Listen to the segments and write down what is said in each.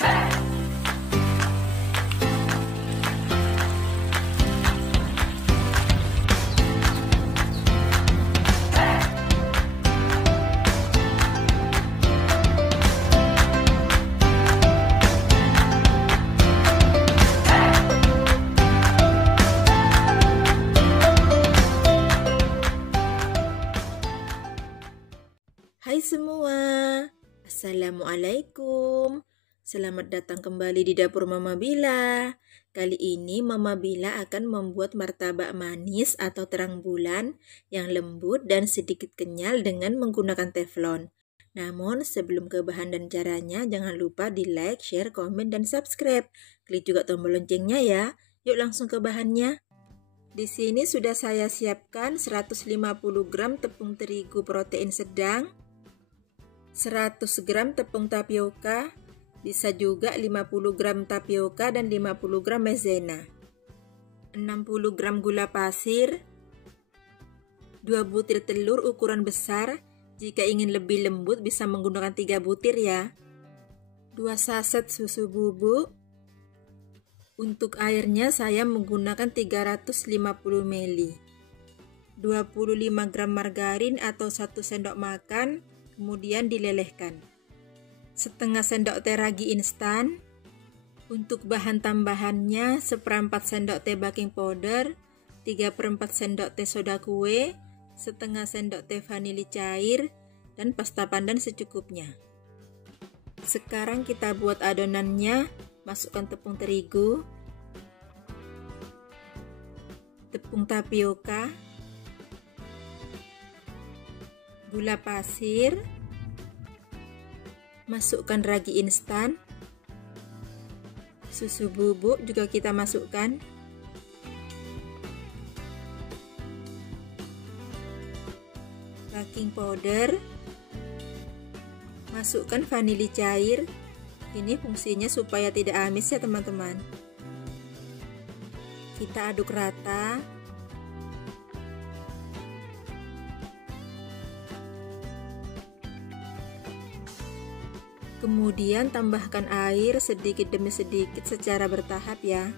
Hai semua, Assalamualaikum. Selamat datang kembali di dapur Mama Bila. Kali ini Mama Bila akan membuat martabak manis atau terang bulan yang lembut dan sedikit kenyal dengan menggunakan teflon. Namun sebelum ke bahan dan caranya, jangan lupa di like, share, komen, dan subscribe. Klik juga tombol loncengnya ya. Yuk langsung ke bahannya. Di sini sudah saya siapkan 150 gram tepung terigu protein sedang, 100 gram tepung tapioka, bisa juga 50 gram tapioka dan 50 gram maizena, 60 gram gula pasir, 2 butir telur ukuran besar, jika ingin lebih lembut bisa menggunakan 3 butir ya, 2 saset susu bubuk. Untuk airnya saya menggunakan 350 ml, 25 gram margarin atau 1 sendok makan, kemudian dilelehkan. Setengah sendok teh ragi instan. Untuk bahan tambahannya, seperempat sendok teh baking powder, 3/4 sendok teh soda kue, setengah sendok teh vanili cair, dan pasta pandan secukupnya. Sekarang kita buat adonannya. Masukkan tepung terigu, tepung tapioka, gula pasir, masukkan ragi instan, susu bubuk juga kita masukkan, baking powder, masukkan vanili cair. Ini fungsinya supaya tidak amis ya teman-teman. Kita aduk rata. Kemudian tambahkan air sedikit demi sedikit secara bertahap ya.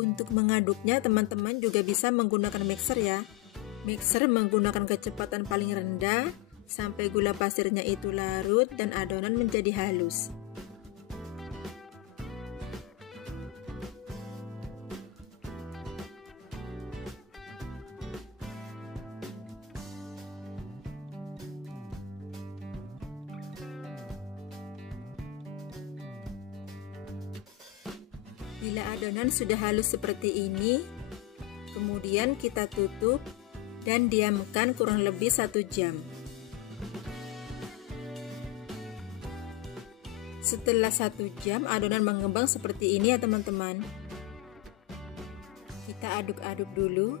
Untuk mengaduknya teman-teman juga bisa menggunakan mixer ya. Mixer menggunakan kecepatan paling rendah sampai gula pasirnya itu larut dan adonan menjadi halus. Bila adonan sudah halus seperti ini, kemudian kita tutup dan diamkan kurang lebih 1 jam. Setelah 1 jam adonan mengembang seperti ini ya teman-teman. Kita aduk-aduk dulu.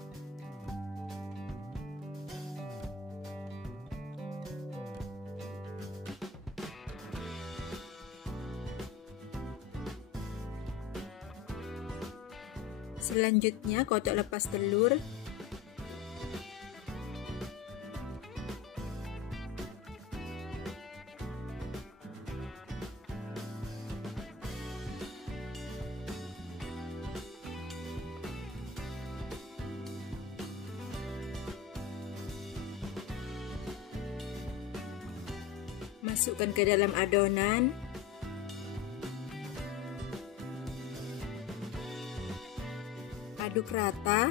Selanjutnya kocok lepas telur. Masukkan ke dalam adonan. Aduk rata.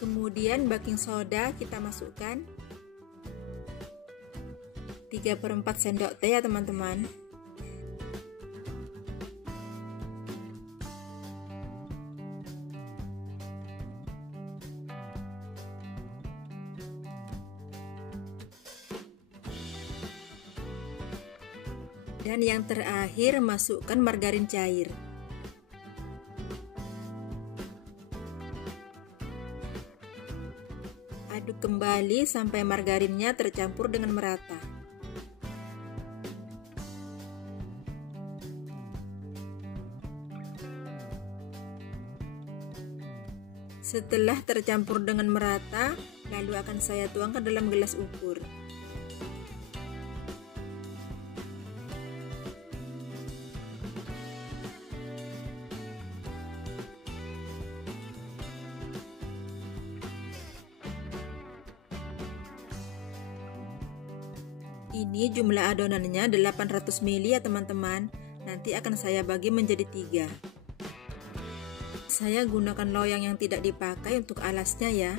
Kemudian baking soda kita masukkan 3/4 sendok teh ya teman-teman. Dan yang terakhir, masukkan margarin cair. Aduk kembali sampai margarinnya tercampur dengan merata. Setelah tercampur dengan merata, lalu akan saya tuang ke dalam gelas ukur. Ini jumlah adonannya 800 ml ya teman-teman. Nanti akan saya bagi menjadi 3. Saya gunakan loyang yang tidak dipakai untuk alasnya ya.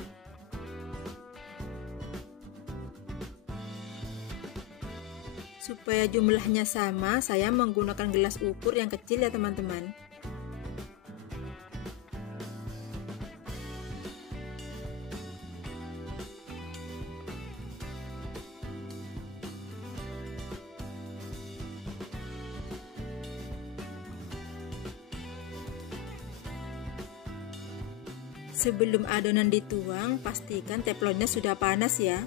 Supaya jumlahnya sama, saya menggunakan gelas ukur yang kecil ya teman-teman. Sebelum adonan dituang, pastikan teflonnya sudah panas ya.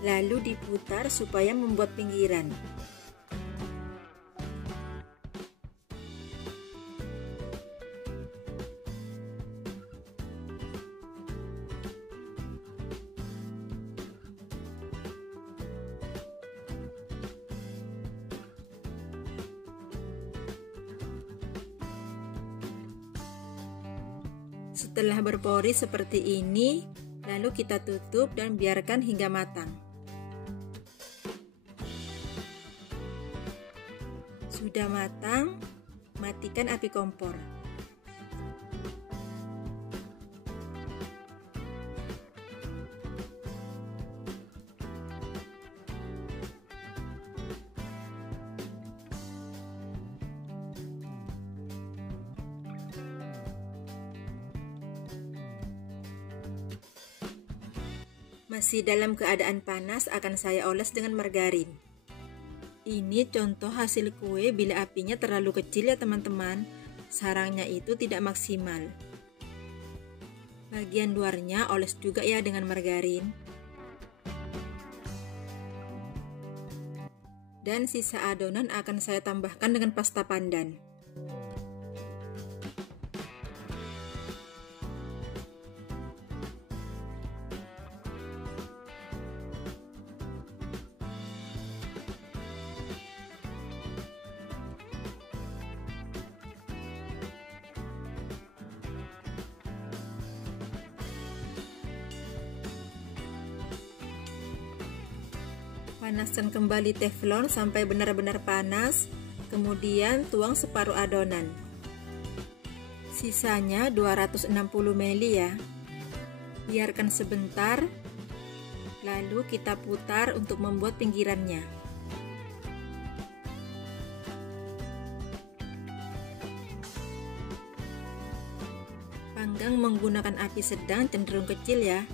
Lalu diputar supaya membuat pinggiran. Setelah berpori seperti ini, lalu kita tutup dan biarkan hingga matang. Sudah matang, matikan api kompor. Masih dalam keadaan panas akan saya oles dengan margarin. Ini contoh hasil kue bila apinya terlalu kecil ya teman-teman. Sarangnya itu tidak maksimal. Bagian luarnya oles juga ya dengan margarin. Dan sisa adonan akan saya tambahkan dengan pasta pandan. Panaskan kembali teflon sampai benar-benar panas, kemudian tuang separuh adonan. Sisanya 260 ml ya. Biarkan sebentar, lalu kita putar untuk membuat pinggirannya. Panggang menggunakan api sedang cenderung kecil ya.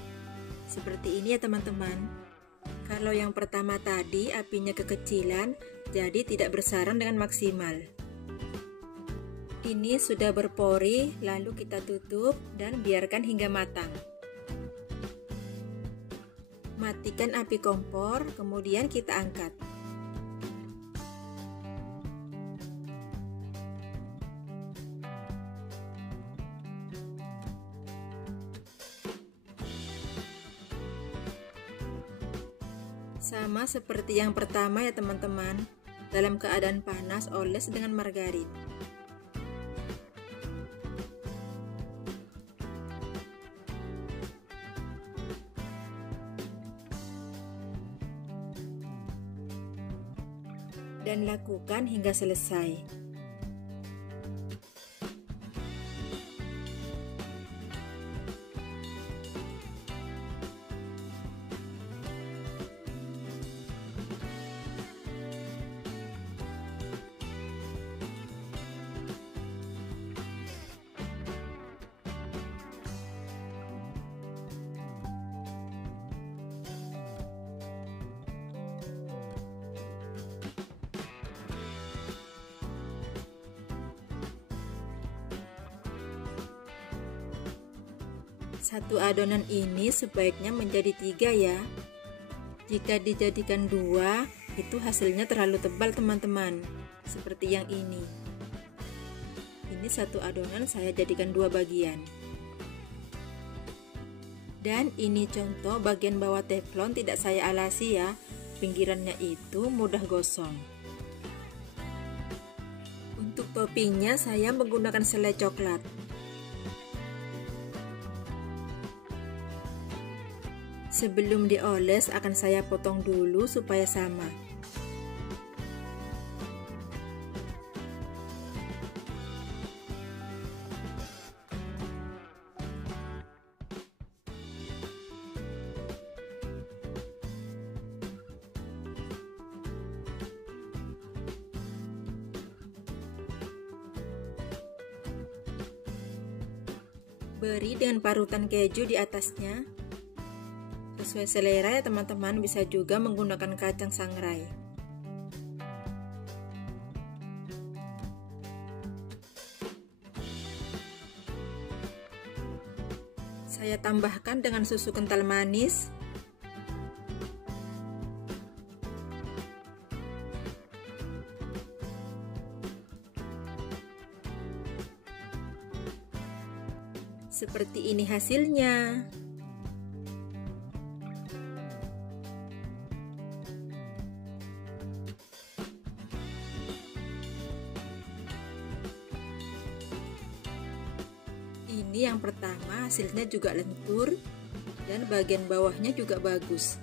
Seperti ini ya teman-teman. Kalau yang pertama tadi apinya kekecilan, jadi tidak bersarang dengan maksimal. Ini sudah berpori, lalu kita tutup dan biarkan hingga matang. Matikan api kompor, kemudian kita angkat. Sama seperti yang pertama ya teman-teman, dalam keadaan panas oles dengan margarin. Dan lakukan hingga selesai. Satu adonan ini sebaiknya menjadi 3 ya. Jika dijadikan 2, itu hasilnya terlalu tebal teman-teman, seperti yang ini. Ini satu adonan saya jadikan 2 bagian. Dan ini contoh bagian bawah teflon tidak saya alasi ya, pinggirannya itu mudah gosong. Untuk toppingnya saya menggunakan selai coklat. Sebelum dioles akan saya potong dulu supaya sama. Beri dengan parutan keju di atasnya. Sesuai selera ya teman-teman, bisa juga menggunakan kacang sangrai. Saya tambahkan dengan susu kental manis. Seperti ini hasilnya. Ini yang pertama, hasilnya juga lentur dan bagian bawahnya juga bagus.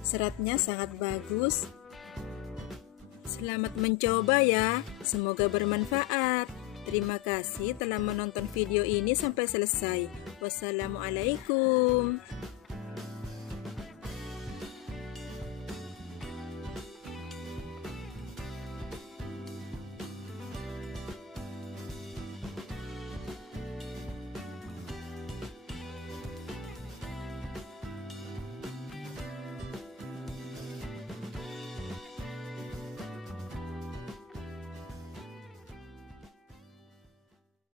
Seratnya sangat bagus. Selamat mencoba ya, semoga bermanfaat. Terima kasih telah menonton video ini sampai selesai. Wassalamualaikum.